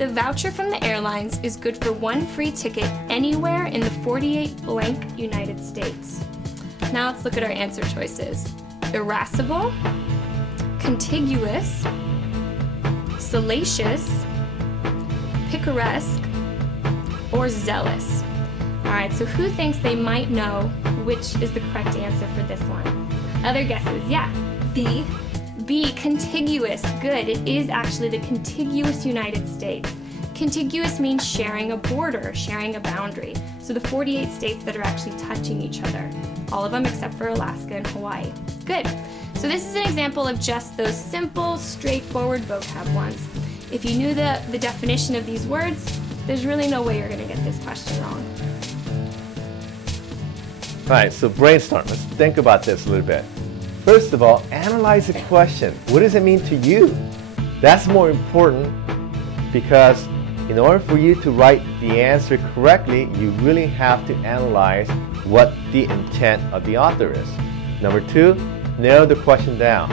The voucher from the airlines is good for one free ticket anywhere in the 48 blank United States. Now let's look at our answer choices. Irascible, contiguous, salacious, picaresque, or zealous. All right, so who thinks they might know which is the correct answer for this one? Other guesses? Yeah. B. B, contiguous. Good. It is actually the contiguous United States. Contiguous means sharing a border, sharing a boundary. So the 48 states that are actually touching each other. All of them except for Alaska and Hawaii. Good. So this is an example of just those simple, straightforward vocab ones. If you knew the definition of these words, there's really no way you're going to get this question wrong. All right, so brainstorm. Let's think about this a little bit. First of all, analyze the question. What does it mean to you? That's more important because in order for you to write the answer correctly, you really have to analyze what the intent of the author is. Number two, narrow the question down.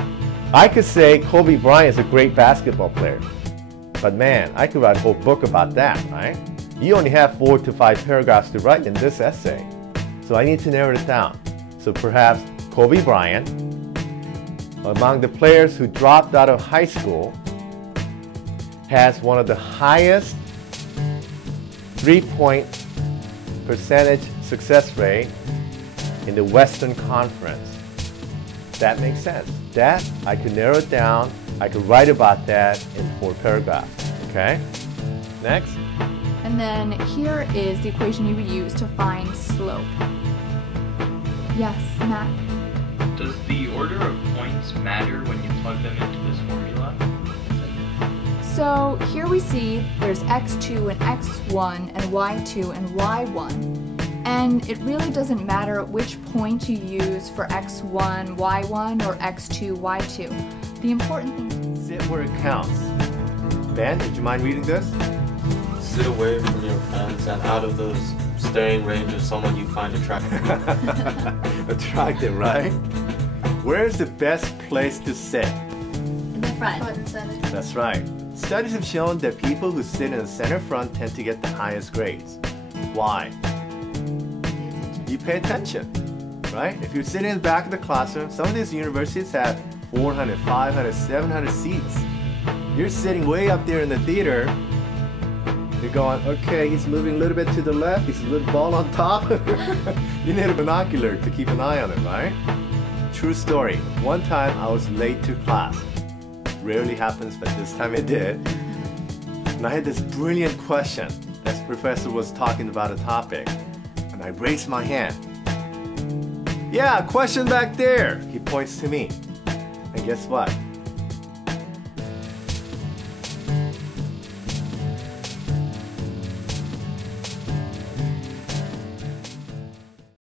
I could say Kobe Bryant is a great basketball player, but man, I could write a whole book about that, right? You only have 4 to 5 paragraphs to write in this essay, so I need to narrow it down. So perhaps Kobe Bryant, among the players who dropped out of high school, has one of the highest three-point percentage success rate in the Western Conference. That makes sense. That, I could narrow it down. I could write about that in 4 paragraphs. Okay? Next. And then here is the equation you would use to find slope. Yes, Matt? Does the order of points matter when you plug them into this formula? So here we see there's x2 and x1 and y2 and y1. And it really doesn't matter which point you use for x1, y1 or x2, y2. The important thing is Sit where it counts. Ben, would you mind reading this? Sit away from your friends and out of the staring range of someone you find attractive. Attractive, right? Where's the best place to sit? in the front. That's right. Studies have shown that people who sit in the center front tend to get the highest grades. Why? You pay attention, right? If you're sitting in the back of the classroom, some of these universities have 400, 500, 700 seats. You're sitting way up there in the theater. You're going, okay, he's moving a little bit to the left, he's a little ball on top. You need a binocular to keep an eye on him, right? True story. One time I was late to class. Rarely happens, but this time it did. And I had this brilliant question as the professor was talking about a topic. And I raised my hand. Yeah, question back there. He points to me. And guess what?